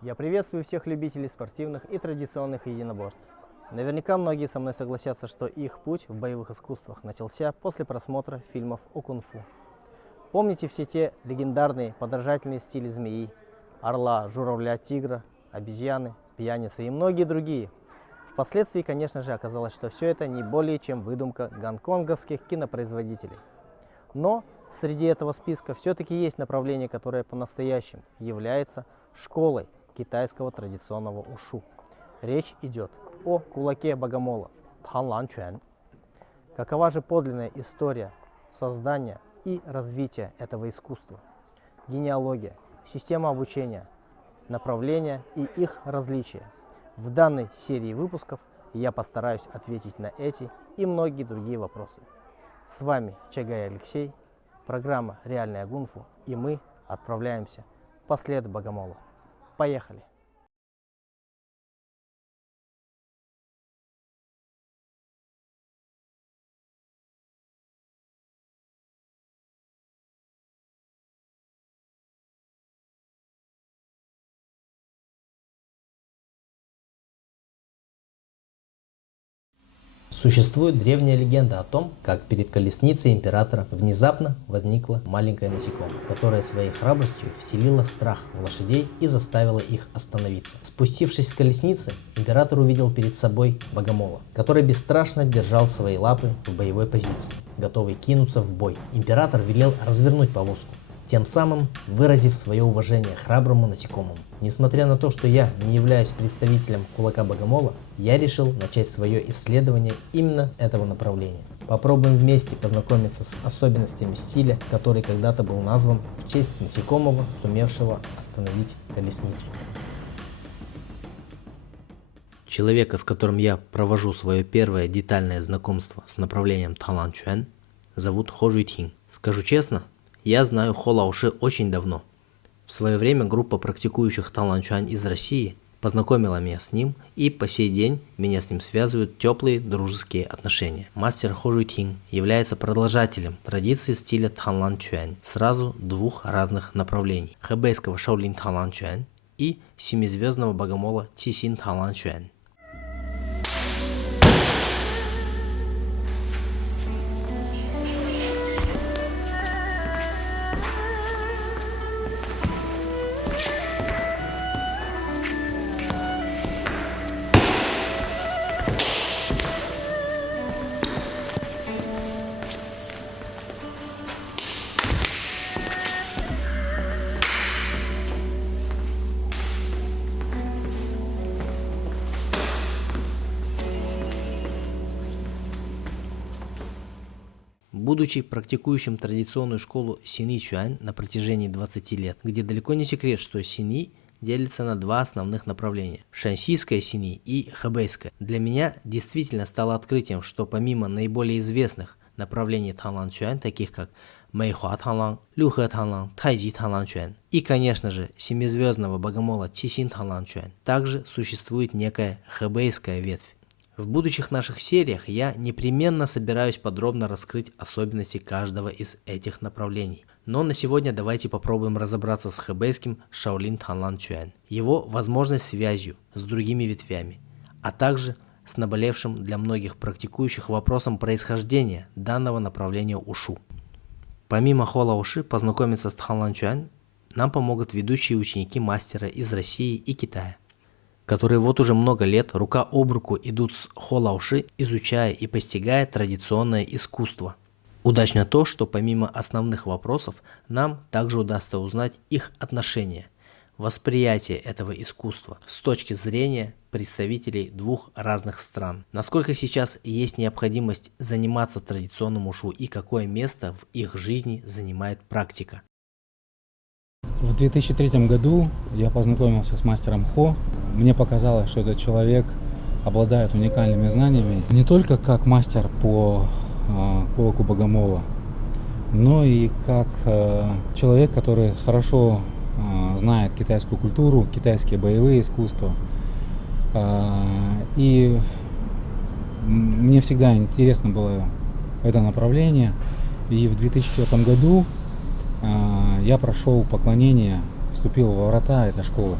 Я приветствую всех любителей спортивных и традиционных единоборств. Наверняка многие со мной согласятся, что их путь в боевых искусствах начался после просмотра фильмов о кунг-фу. Помните все те легендарные подражательные стили змеи, орла, журавля, тигра, обезьяны, пьяницы и многие другие. Впоследствии, конечно же, оказалось, что все это не более чем выдумка гонконговских кинопроизводителей. Но среди этого списка все-таки есть направление, которое по-настоящему является школой китайского традиционного ушу. Речь идет о кулаке богомола Танланчуань. Какова же подлинная история создания и развития этого искусства? Генеалогия, система обучения, направления и их различия. В данной серии выпусков я постараюсь ответить на эти и многие другие вопросы. С вами Чагай Алексей, программа «Реальная Гунфу», и мы отправляемся по следу богомола. Поехали! Существует древняя легенда о том, как перед колесницей императора внезапно возникло маленькое насекомое, которое своей храбростью вселило страх в лошадей и заставило их остановиться. Спустившись с колесницы, император увидел перед собой богомола, который бесстрашно держал свои лапы в боевой позиции, готовый кинуться в бой. Император велел развернуть повозку, тем самым выразив свое уважение храброму насекомому. Несмотря на то, что я не являюсь представителем кулака богомола, я решил начать свое исследование именно этого направления. Попробуем вместе познакомиться с особенностями стиля, который когда-то был назван в честь насекомого, сумевшего остановить колесницу. Человека, с которым я провожу свое первое детальное знакомство с направлением Танланчуань, зовут Хо Жуйтин. Скажу честно, я знаю Хо Лаоши очень давно. В свое время группа практикующих Танланчуань из России познакомила меня с ним, и по сей день меня с ним связывают теплые дружеские отношения. Мастер Хо Жуйтин является продолжателем традиции стиля Танланчуань сразу двух разных направлений: хэбэйского Шаолинь Танланчуань и семизвездного богомола Цисин Танланчуань. Будучи практикующим традиционную школу Синьи Чуань на протяжении 20 лет, где далеко не секрет, что Синьи делится на два основных направления – шаньсийская Синьи и хэбэйская, для меня действительно стало открытием, что помимо наиболее известных направлений Танланчуань, таких как Мэйхуа Танлан, Люхэ Танлан, Тайджи Танланчуань и, конечно же, семизвездного богомола Цисин Танланчуань, также существует некая хэбэйская ветвь. В будущих наших сериях я непременно собираюсь подробно раскрыть особенности каждого из этих направлений. Но на сегодня давайте попробуем разобраться с хэбэйским Шаолинь Танланчуань, его возможной связью с другими ветвями, а также с наболевшим для многих практикующих вопросом происхождения данного направления ушу. Помимо Хо Лаоши, познакомиться с Танланчуань нам помогут ведущие ученики мастера из России и Китая, которые вот уже много лет рука об руку идут с Хо Лаоши, изучая и постигая традиционное искусство. Удачно то, что помимо основных вопросов нам также удастся узнать их отношение, восприятие этого искусства с точки зрения представителей двух разных стран. Насколько сейчас есть необходимость заниматься традиционным ушу и какое место в их жизни занимает практика. В 2003 году я познакомился с мастером Хо. Мне показалось, что этот человек обладает уникальными знаниями не только как мастер по кулаку богомола, но и как человек, который хорошо знает китайскую культуру, китайские боевые искусства. И мне всегда интересно было это направление. И в 2004 году я прошел поклонение, вступил во врата этой школы.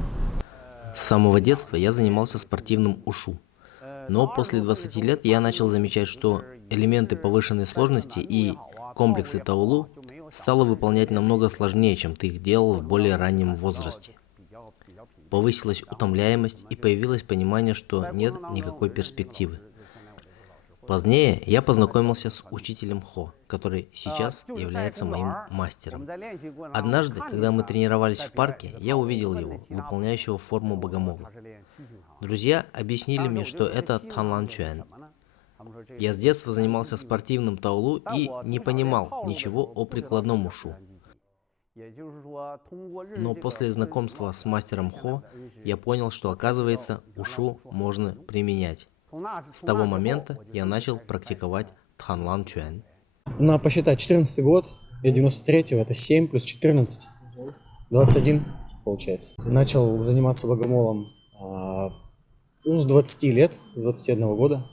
С самого детства я занимался спортивным ушу. Но после 20 лет я начал замечать, что элементы повышенной сложности и комплексы Таолу стало выполнять намного сложнее, чем ты их делал в более раннем возрасте. Повысилась утомляемость и появилось понимание, что нет никакой перспективы. Позднее я познакомился с учителем Хо, который сейчас является моим мастером. Однажды, когда мы тренировались в парке, я увидел его, выполняющего форму богомола. Друзья объяснили мне, что это Танлан Чуэн. Я с детства занимался спортивным таолу и не понимал ничего о прикладном ушу. Но после знакомства с мастером Хо я понял, что, оказывается, ушу можно применять. С того момента я начал практиковать Танлан Чуэн. На посчитать 14 год, я 93-го, это 7 плюс 14, 21 получается. Начал заниматься богомолом с 20 лет, с 21 года.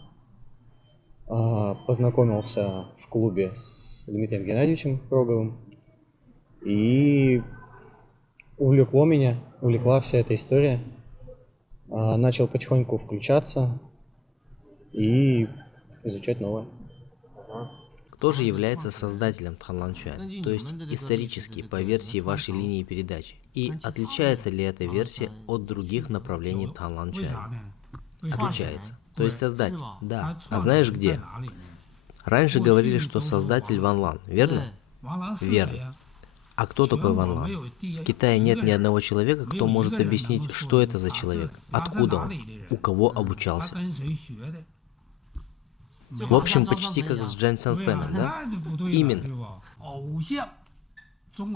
Познакомился в клубе с Дмитрием Геннадьевичем Роговым. И увлекла вся эта история. Начал потихоньку включаться и изучать новое. Кто же является создателем Танлан Чуэн, то есть исторически по версии вашей линии передачи? И отличается ли эта версия от других направлений Танлан Чуэн? Отличается. То есть создатель, да. А знаешь где? Раньше говорили, что создатель Ван Лан, верно? Верно. А кто такой Ван Лан? В Китае нет ни одного человека, кто может объяснить, что это за человек, откуда он, у кого обучался. В общем, почти как с Джан Цян Фэном, да? Именно.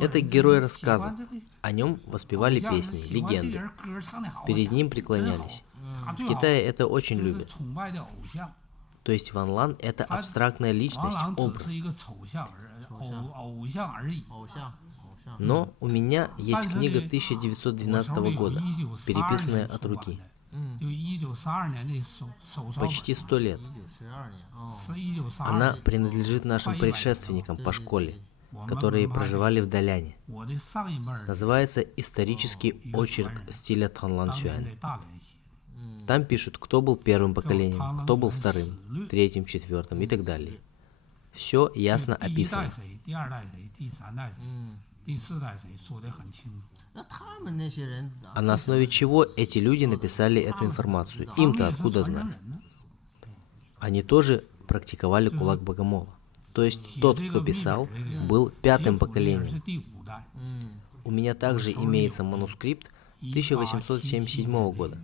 Это герой рассказа. О нем воспевали песни, легенды. Перед ним преклонялись. В Китае это очень любят. То есть Ван Лан — это абстрактная личность, образ. Но у меня есть книга 1912 года, переписанная от руки. Почти 100 лет. Она принадлежит нашим предшественникам по школе, которые проживали в Даляне. Называется «Исторический очерк стиля Танлан Чуэн». Там пишут, кто был первым поколением, кто был вторым, третьим, четвертым и так далее. Все ясно описано. А на основе чего эти люди написали эту информацию? Им-то откуда знать? Они тоже практиковали кулак богомола. То есть тот, кто писал, был пятым поколением. У меня также имеется манускрипт 1877 года,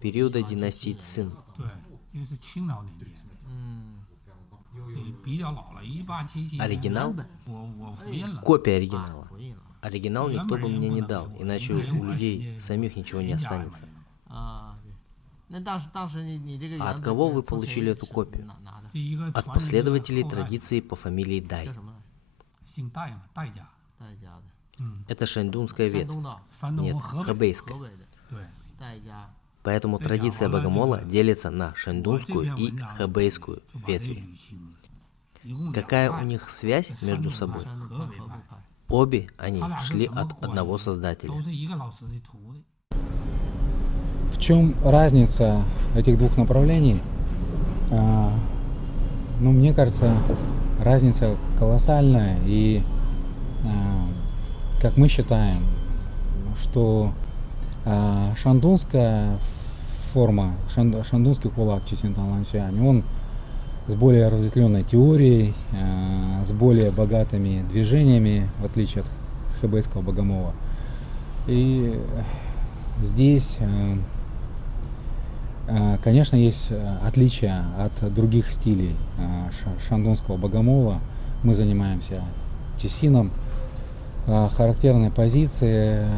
периода династии Цин. Оригинал? Копия оригинала. Оригинал никто бы мне не дал, иначе у людей самих ничего не останется. А от кого вы получили эту копию? От последователей традиции по фамилии Дай. Это шаньдунская ветвь. Нет, хэбэйская. Поэтому традиция богомола делится на шаньдунскую и хэбэйскую ветви. Какая у них связь между собой? Обе они шли от одного создателя. В чем разница этих двух направлений? Мне кажется, разница колоссальная. И, как мы считаем, что шандунская форма, шандунский кулак Чисин Танлан Чуэн, он с более разветвленной теорией, с более богатыми движениями, в отличие от хэбэйского богомола. И здесь, конечно, есть отличия от других стилей шандунского богомола. Мы занимаемся тисином, характерной позиции,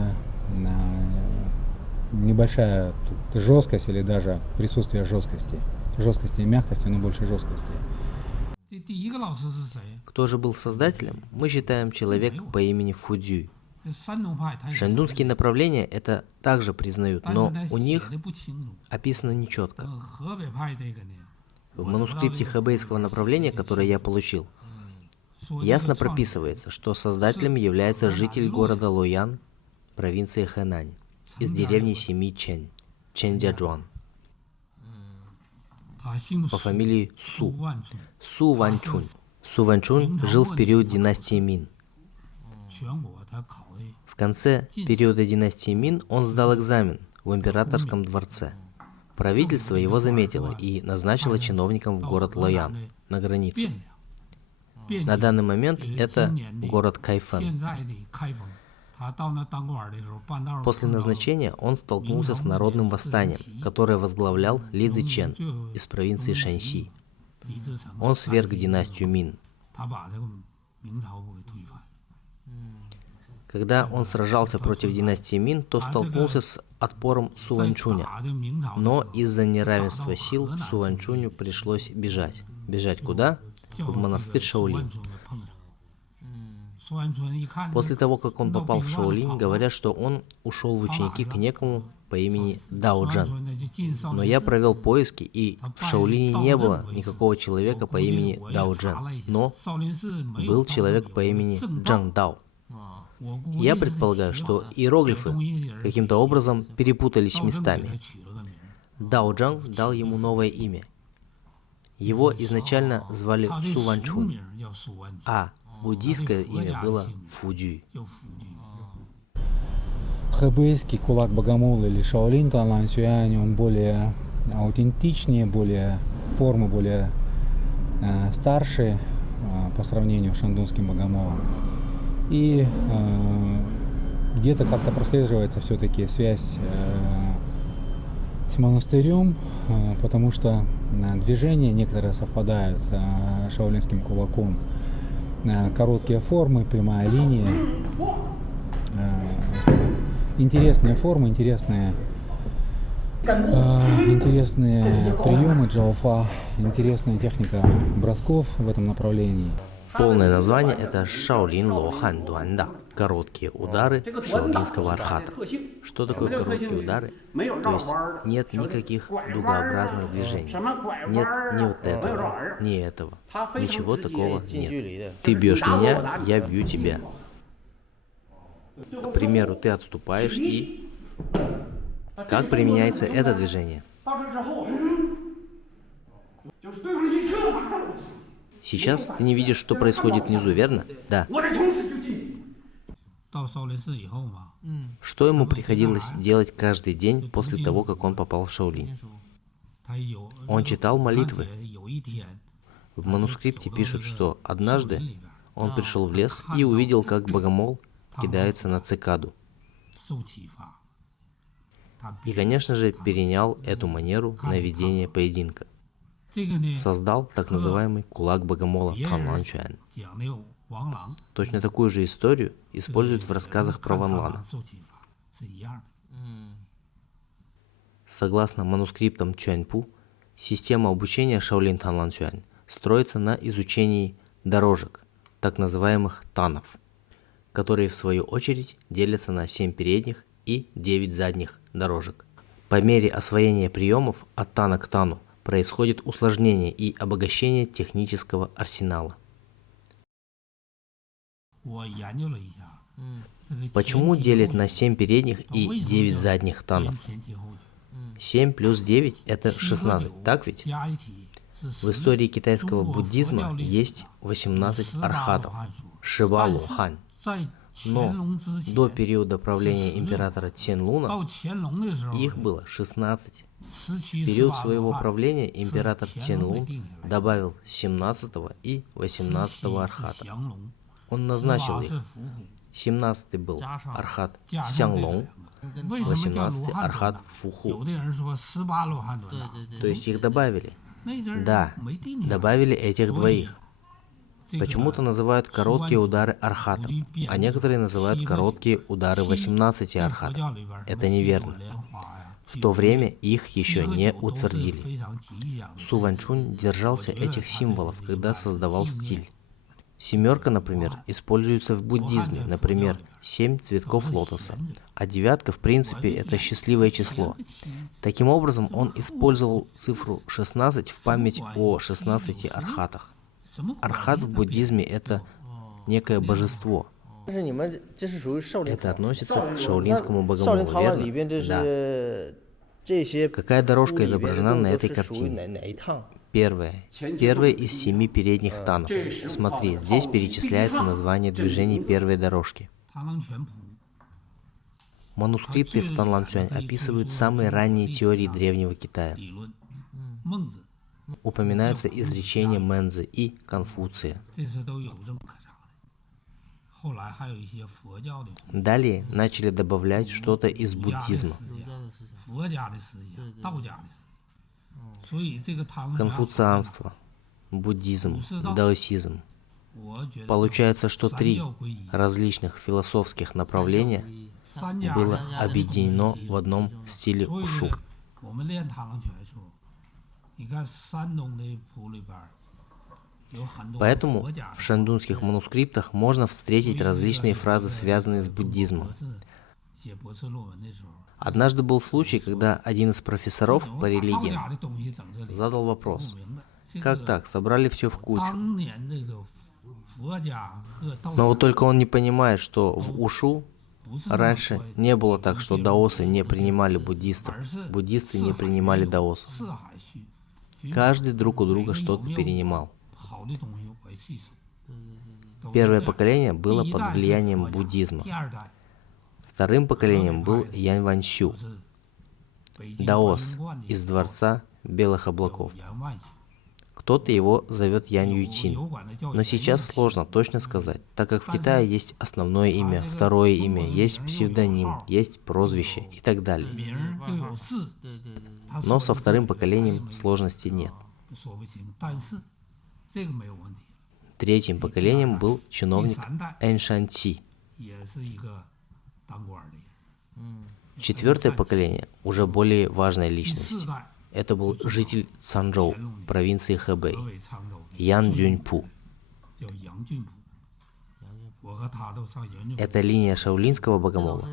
небольшая жесткость или даже присутствие жесткости и мягкости, но больше жесткости. Кто же был создателем? Мы считаем человек по имени Фудзюй. Шаньдунские направления это также признают, но у них описано нечетко. В манускрипте хэбэйского направления, которое я получил, ясно прописывается, что создателем является житель города Лоян, провинции Хэнань, из деревни Семи Чэнь. Чен Дяджуан по фамилии Су. Су Ванчунь. Су Ванчунь жил в период династии Мин. В конце периода династии Мин он сдал экзамен в императорском дворце. Правительство его заметило и назначило чиновником в город Лоян, на границе. На данный момент это город Кайфэн. После назначения он столкнулся с народным восстанием, которое возглавлял Ли Цзичен из провинции Шаньси. Он сверг династию Мин. Когда он сражался против династии Мин, то столкнулся с отпором Су Ванчуня. Но из-за неравенства сил Су Ванчуню пришлось бежать. Бежать куда? В монастырь Шаолинь. После того, как он попал в Шаолинь, говорят, что он ушел в ученики к некому по имени Дао Джан. Но я провел поиски, и в Шаолине не было никакого человека по имени Дао Джан. Но был человек по имени Джан Дао. Я предполагаю, что иероглифы каким-то образом перепутались местами. Дао Джан дал ему новое имя. Его изначально звали Су Ванчунь, а буддийское имя было Фудюй. Хэбэйский кулак богомола или Шаолинь Танлан Сюань, он более аутентичнее, формы более старше по сравнению с шандунским богомолом. И где-то как-то прослеживается все-таки связь с монастырем, потому что движения некоторые совпадают с шаолинским кулаком. Короткие формы, прямая линия. Интересные формы, интересные приемы джаофа, интересная техника бросков в этом направлении. Полное название это Шаолин Лохан Дуанда. Короткие удары шаолинского архата. Что такое короткие удары? То есть нет никаких дугообразных движений. Нет ни вот этого, ни этого. Ничего такого нет. Ты бьешь меня, я бью тебя. К примеру, ты отступаешь и... Как применяется это движение? Сейчас ты не видишь, что происходит внизу, верно? Да. Что ему приходилось делать каждый день после того, как он попал в Шаолинь? Он читал молитвы. В манускрипте пишут, что однажды он пришел в лес и увидел, как богомол кидается на цикаду. И, конечно же, перенял эту манеру на ведение поединка. Создал так называемый кулак богомола Танлан Чуань. Точно такую же историю используют в рассказах про Ван Лана. Согласно манускриптам Чуаньпу, система обучения Шаолинь Танлан Чуань строится на изучении дорожек, так называемых танов, которые в свою очередь делятся на 7 передних и 9 задних дорожек. По мере освоения приемов от тана к тану происходит усложнение и обогащение технического арсенала. Почему делят на 7 передних и 9 задних танов? 7 плюс 9 это 16, так ведь? В истории китайского буддизма есть 18 архатов, Шива Лохань. Но до периода правления императора Цянлуна их было 16. В период своего правления император Цянлун добавил 17 и 18 архата. Он назначил их. 17 был архат Сянлong, 18 архат Фуху. То есть их добавили. Да, добавили этих двоих. Почему-то называют короткие удары архатом, а некоторые называют короткие удары 18 архатов. Это неверно. В то время их еще не утвердили. Су Ванчунь держался этих символов, когда создавал стиль. Семерка, например, используется в буддизме, например, 7 цветков лотоса, а девятка, в принципе, это счастливое число. Таким образом, он использовал цифру 16 в память о 16 архатах. Архат в буддизме это некое божество. Это относится к шаолинскому богомолу, верно? Да. Какая дорожка изображена на этой картине? Первая из 7 передних танов. Смотри, здесь перечисляется название движений первой дорожки. Манускрипты в Танланцюань описывают самые ранние теории древнего Китая. Упоминаются изречения Мэнзы и Конфуция. Далее начали добавлять что-то из буддизма. Конфуцианство, буддизм, даосизм. Получается, что 3 различных философских направления было объединено в одном стиле ушу. Поэтому в шандунских манускриптах можно встретить различные фразы, связанные с буддизмом. Однажды был случай, когда один из профессоров по религиям задал вопрос: как так, собрали все в кучу? Но вот только он не понимает, что в ушу раньше не было так, что даосы не принимали буддистов, буддисты не принимали даосов. Каждый друг у друга что-то перенимал. Первое поколение было под влиянием буддизма. Вторым поколением был Янь Ваньсю, даос из дворца белых облаков. Кто-то его зовет Янь Юйчин. Но сейчас сложно точно сказать, так как в Китае есть основное имя, второе имя, есть псевдоним, есть прозвище и так далее. Но со вторым поколением сложности нет. Третьим поколением был чиновник Эншанци. Четвертое поколение уже более важная личность. Это был житель Цанчжоу, провинции Хэбэй, Ян Цзюньпу. Это линия шаолинского богомола.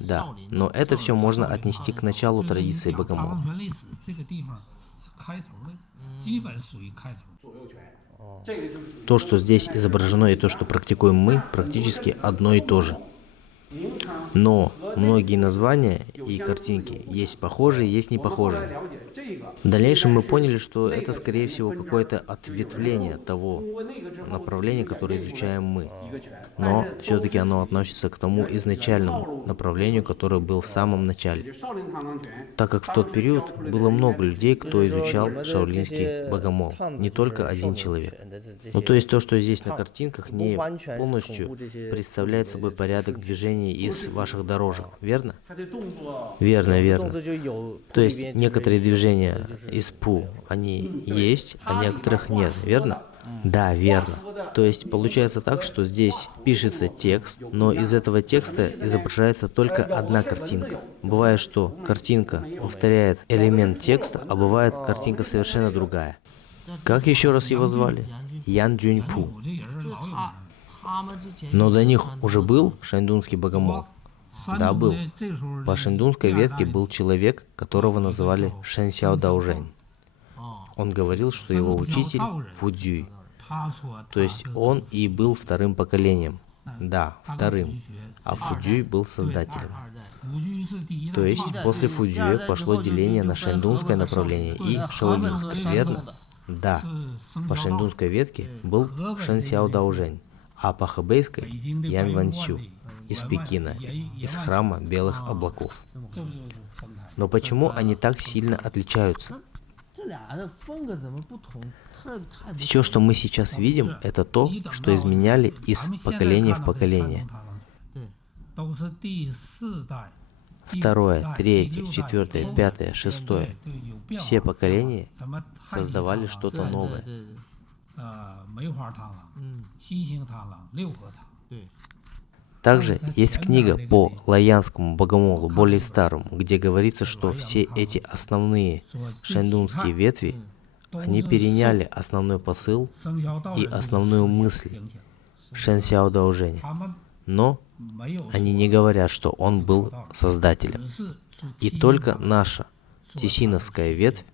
Да, но это все можно отнести к началу традиции богомола. То, что здесь изображено, и то, что практикуем мы, практически одно и то же. Но многие названия и картинки есть похожие, есть не похожие. В дальнейшем мы поняли, что это, скорее всего, какое-то ответвление того направления, которое изучаем мы. Но все-таки оно относится к тому изначальному направлению, которое было в самом начале. Так как в тот период было много людей, кто изучал шаолинский богомол, не только один человек. Ну, то есть то, что здесь на картинках, не полностью представляет собой порядок движений из ваших дорожек, верно? Верно, верно. То есть некоторые движения из Пу, они есть, а некоторых нет, верно? Да, верно. То есть получается так, что здесь пишется текст, но из этого текста изображается только одна картинка. Бывает, что картинка повторяет элемент текста, а бывает картинка совершенно другая. Как еще раз его звали? Ян Цзюньпу. Но до них уже был шандунский богомол. Да, был. По шандунской ветке был человек, которого называли Шэн Сяо Даожэнь. Он говорил, что его учитель Фудзюй. То есть он и был вторым поколением. Да, вторым. А Фудзюй был создателем. То есть после Фудзюя пошло деление на шандунское направление и шаолинское, верно? Да. По шандунской ветке был Шэн Сяо Даожэнь, а по хэбэйской Ян Ваньсю из Пекина, из храма белых облаков. Но почему они так сильно отличаются? Все, что мы сейчас видим, это то, что изменяли из поколения в поколение. Второе, третье, четвертое, пятое, шестое. Все поколения создавали что-то новое. Также есть книга по лаянскому богомолу, более старому, где говорится, что все эти основные шандунские ветви, они переняли основной посыл и основную мысль Шэн Сяо Даожэня. Но они не говорят, что он был создателем. И только наша тесиновская ветвь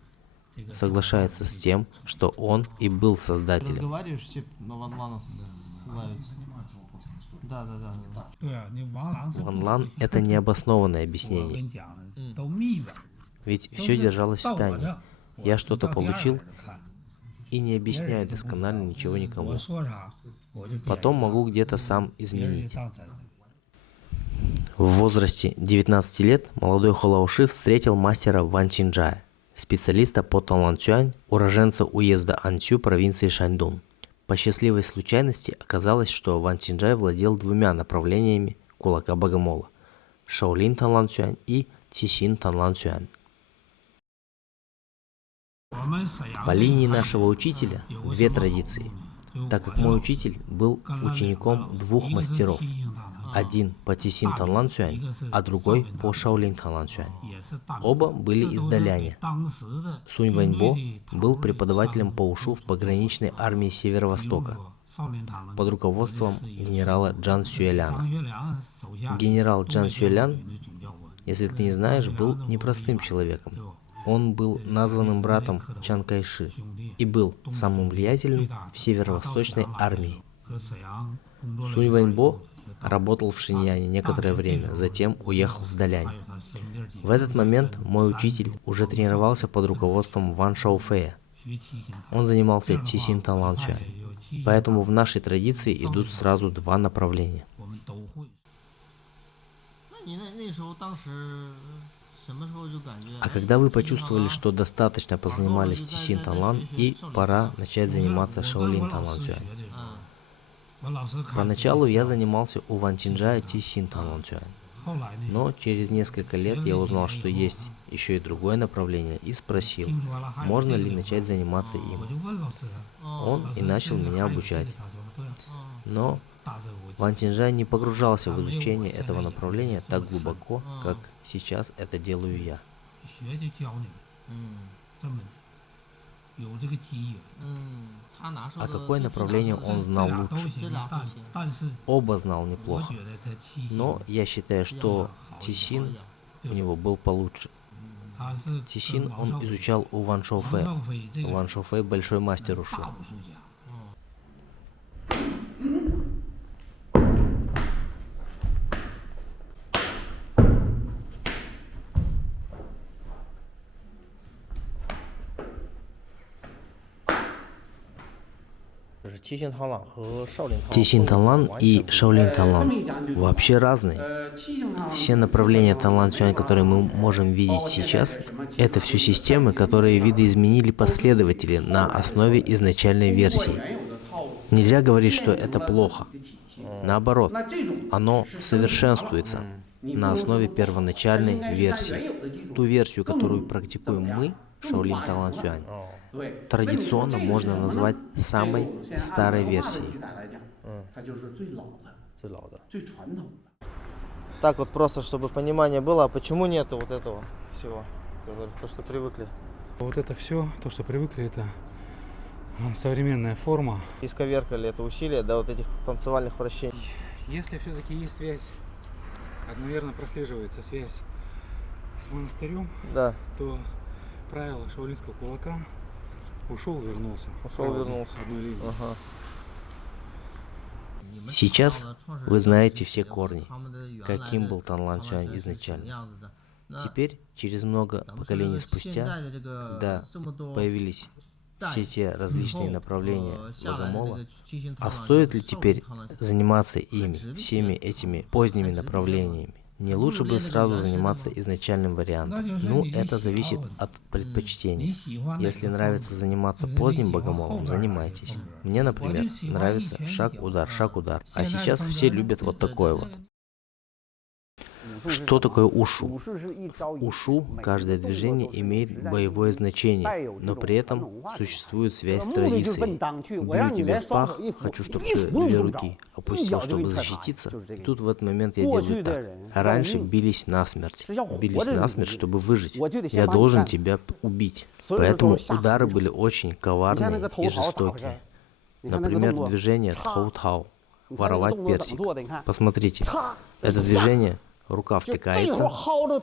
соглашается с тем, что он и был создателем. Ван Лан — это необоснованное объяснение. ведь все держалось в тайне. Я что-то получил и не объясняю досконально ничего никому. Потом могу где-то сам изменить. В возрасте 19 лет молодой Холаоши встретил мастера Ван Чинджая, специалиста по Танланцюань, уроженца уезда Анцю провинции Шаньдун. По счастливой случайности оказалось, что Ван Чинджай владел двумя направлениями кулака богомола – Шаолин Танланцюань и Цисин Танланцюань. По линии нашего учителя две традиции, так как мой учитель был учеником двух мастеров. Один по Цисин Танланцюань, а другой по Шаолин Танланцюань. Оба были из Даляня. Сунь Вэньбо был преподавателем по ушу в пограничной армии Северо-Востока под руководством генерала Джан Сюэляна. Генерал Джан Сюэлян, если ты не знаешь, был непростым человеком. Он был названным братом Чан Кайши и был самым влиятельным в северо-восточной армии. Сунь Вэньбо работал в Шиньяне некоторое время, затем уехал в Далянь. В этот момент мой учитель уже тренировался под руководством Ван Шаофэя. Он занимался Цисин Танланцюань. Поэтому в нашей традиции идут сразу два направления. А когда вы почувствовали, что достаточно позанимались Цисин Танлан и пора начать заниматься Шаолин Танланцюань? Поначалу я занимался у Ван Чинджая Цисин Танланцюань, но через несколько лет я узнал, что есть еще и другое направление, и спросил, можно ли начать заниматься им. Он и начал меня обучать. Но Ван Чинджай не погружался в изучение этого направления так глубоко, как сейчас это делаю я. А какое направление он знал лучше? Оба знал неплохо. Но я считаю, что Цисин у него был получше. Цисин он изучал у Ван Шаофэя. Ван Шаофэй большой мастер ушу. Цисин Танлан и Шаолин Танлан вообще разные. Все направления Танланцюань, которые мы можем видеть сейчас, это все системы, которые видоизменили последователи на основе изначальной версии. Нельзя говорить, что это плохо. Наоборот, оно совершенствуется на основе первоначальной версии. Ту версию, которую практикуем мы, Шаолин Танланцюань, традиционно можно назвать самой старой версией. Так вот просто, чтобы понимание было, а почему нету вот этого всего, то, что привыкли? Вот это все, то, что привыкли, это современная форма. Исковеркали это усилие до вот этих танцевальных вращений. Если все-таки есть связь, наверное, прослеживается связь с монастырем, да, то правило шаолинского кулака ушел, вернулся. Ушел, вернулся. Одной линии. Ага. Сейчас вы знаете все корни, каким был Танланцюань изначально. Теперь, через много поколений спустя, да, появились все те различные направления богомола. А стоит ли теперь заниматься ими, всеми этими поздними направлениями? Не лучше бы сразу заниматься изначальным вариантом. Ну, это зависит от предпочтений. Если нравится заниматься поздним богомолом, занимайтесь. Мне, например, нравится шаг-удар, шаг-удар. А сейчас все любят вот такое вот. Что такое ушу? Ушу, каждое движение имеет боевое значение, но при этом существует связь с традицией. Бью тебя в пах, хочу, чтобы ты две руки опустил, чтобы защититься. И тут в этот момент я делаю так. А раньше бились насмерть. Бились насмерть, чтобы выжить. Я должен тебя убить. Поэтому удары были очень коварные и жестокие. Например, движение тхау-тхау. Воровать персик. Посмотрите. Это движение... Рука втыкается,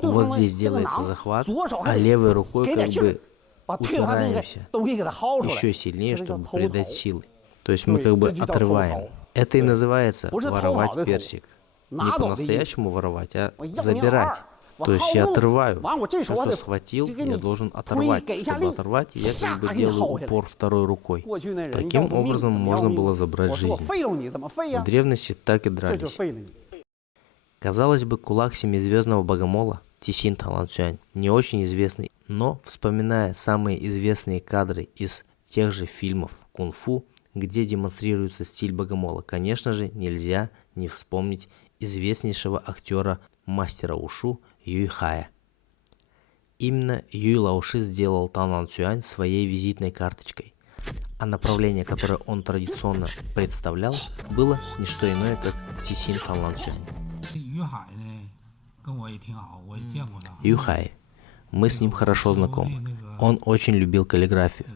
вот здесь делается захват, а левой рукой как бы упираемся еще сильнее, чтобы придать силы. То есть мы как бы отрываем. Это и называется воровать персик. Не по-настоящему воровать, а забирать. То есть я отрываю. Все, что схватил, я должен оторвать. Чтобы оторвать, я как бы делаю упор второй рукой. Таким образом можно было забрать жизнь. В древности так и дрались. Казалось бы, кулак семизвездного богомола Тисин Талан-Цюань не очень известный, но, вспоминая самые известные кадры из тех же фильмов кунг-фу, где демонстрируется стиль богомола, конечно же, нельзя не вспомнить известнейшего актера мастера ушу Юй Хая. Именно Юй Лаоши сделал Талан-Цюань своей визитной карточкой, а направление, которое он традиционно представлял, было не что иное, как Тисин Талан-Цюань. Юхай. Мы с ним хорошо знакомы. Он очень любил каллиграфию.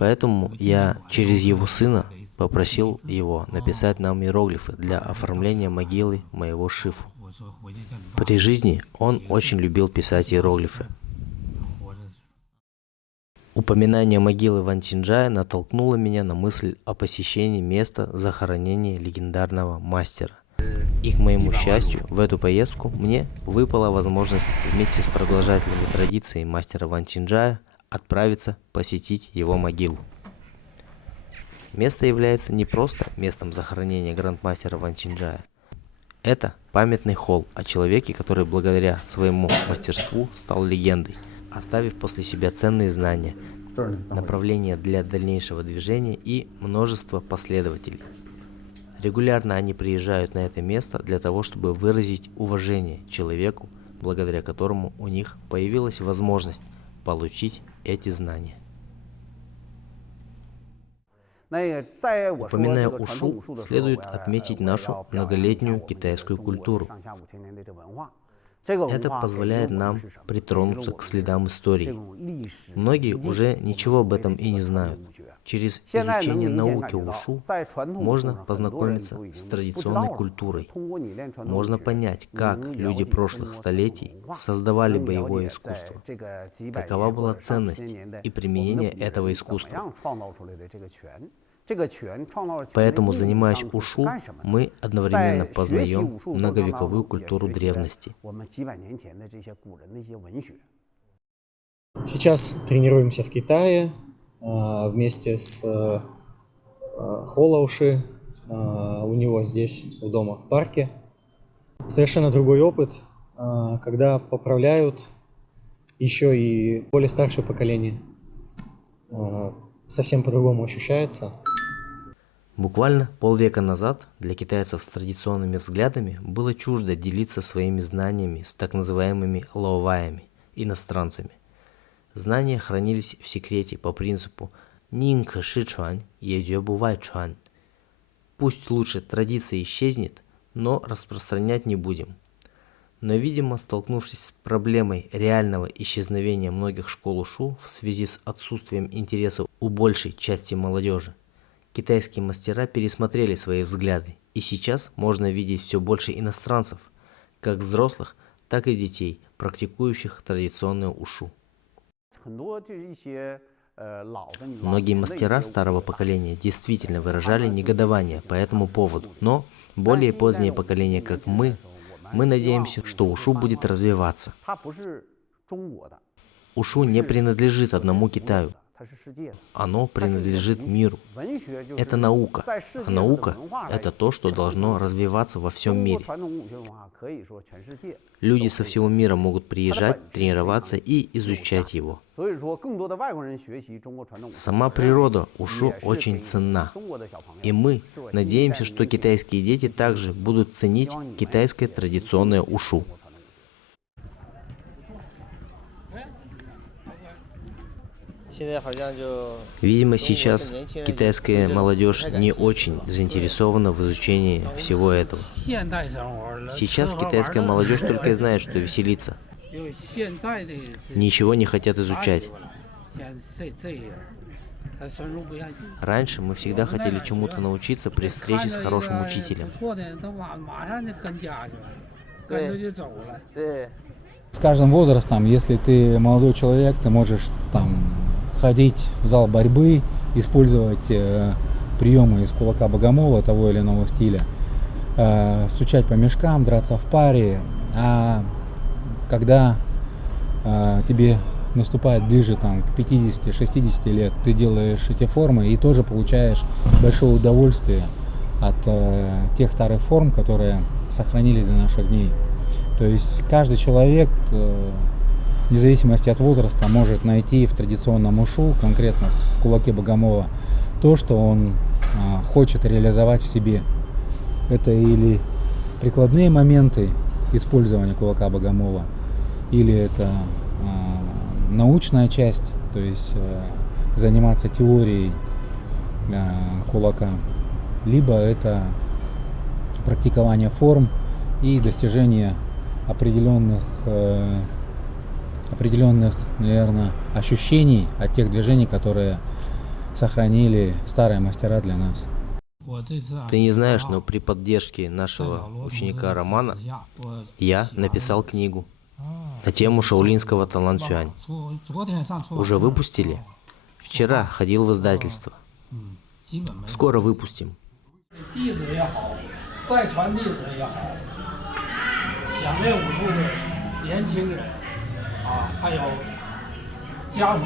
Поэтому я через его сына попросил его написать нам иероглифы для оформления могилы моего шифу. При жизни он очень любил писать иероглифы. Упоминание могилы Ван Тиньчжая натолкнуло меня на мысль о посещении места захоронения легендарного мастера. И, к моему счастью, в эту поездку мне выпала возможность вместе с продолжателями традиции мастера Ван Тиньчжая отправиться посетить его могилу. Место является не просто местом захоронения грандмастера Ван Тиньчжая. Это памятный холл о человеке, который благодаря своему мастерству стал легендой, оставив после себя ценные знания, направления для дальнейшего движения и множество последователей. Регулярно они приезжают на это место для того, чтобы выразить уважение человеку, благодаря которому у них появилась возможность получить эти знания. Упоминая ушу, следует отметить нашу многолетнюю китайскую культуру. Это позволяет нам притронуться к следам истории. Многие уже ничего об этом и не знают. Через изучение науки ушу можно познакомиться с традиционной культурой. Можно понять, как люди прошлых столетий создавали боевое искусство, какова была ценность и применение этого искусства. Поэтому, занимаясь ушу, мы одновременно познаем многовековую культуру древности. Сейчас тренируемся в Китае вместе с Хо Лаоши. У него здесь у дома в парке. Совершенно другой опыт, когда поправляют еще и более старшее поколение. Совсем по-другому ощущается. Буквально полвека назад для китайцев с традиционными взглядами было чуждо делиться своими знаниями с так называемыми лаоваями, иностранцами. Знания хранились в секрете по принципу «нин кэ ши чуан, е джue бу вай чуан». Пусть лучше традиция исчезнет, но распространять не будем. Но, видимо, столкнувшись с проблемой реального исчезновения многих школ ушу в связи с отсутствием интереса у большей части молодежи, китайские мастера пересмотрели свои взгляды, и сейчас можно видеть все больше иностранцев, как взрослых, так и детей, практикующих традиционную ушу. Многие мастера старого поколения действительно выражали негодование по этому поводу, но более позднее поколение, как мы надеемся, что ушу будет развиваться. Ушу не принадлежит одному Китаю. Оно принадлежит миру. Это наука. А наука – это то, что должно развиваться во всем мире. Люди со всего мира могут приезжать, тренироваться и изучать его. Сама природа ушу очень ценна. И мы надеемся, что китайские дети также будут ценить китайское традиционное ушу. Видимо, сейчас китайская молодежь не очень заинтересована в изучении всего этого. Сейчас китайская молодежь только и знает, что веселиться. Ничего не хотят изучать. Раньше мы всегда хотели чему-то научиться при встрече с хорошим учителем. С каждым возрастом, если ты молодой человек, ты можешь там ходить в зал борьбы, использовать приемы из кулака богомола того или иного стиля, стучать по мешкам, драться в паре. А когда тебе наступает ближе там, к 50-60 лет, ты делаешь эти формы и тоже получаешь большое удовольствие от тех старых форм, которые сохранились до наших дней. То есть каждый человек, вне зависимости от возраста, может найти в традиционном ушу, конкретно в кулаке Богомола, то, что он хочет реализовать в себе. Это или прикладные моменты использования кулака Богомола, или это научная часть, то есть заниматься теорией кулака, либо это практикование форм и достижение определенных, наверное, ощущений от тех движений, которые сохранили старые мастера для нас. Ты не знаешь, но при поддержке нашего ученика Романа я написал книгу на тему шаолинского таланцюань. Уже выпустили? Вчера ходил в издательство. Скоро выпустим. 弟子也好，再传弟子也好，想练武术的年轻人还有家属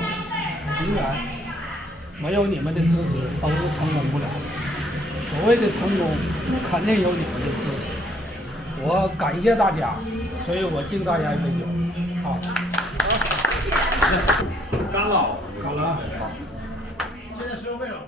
成员，没有你们的支持都是成功不了的。所谓的成功，肯定有你们的支持。我感谢大家，所以我敬大家一杯酒。干了，干了。现在是为了。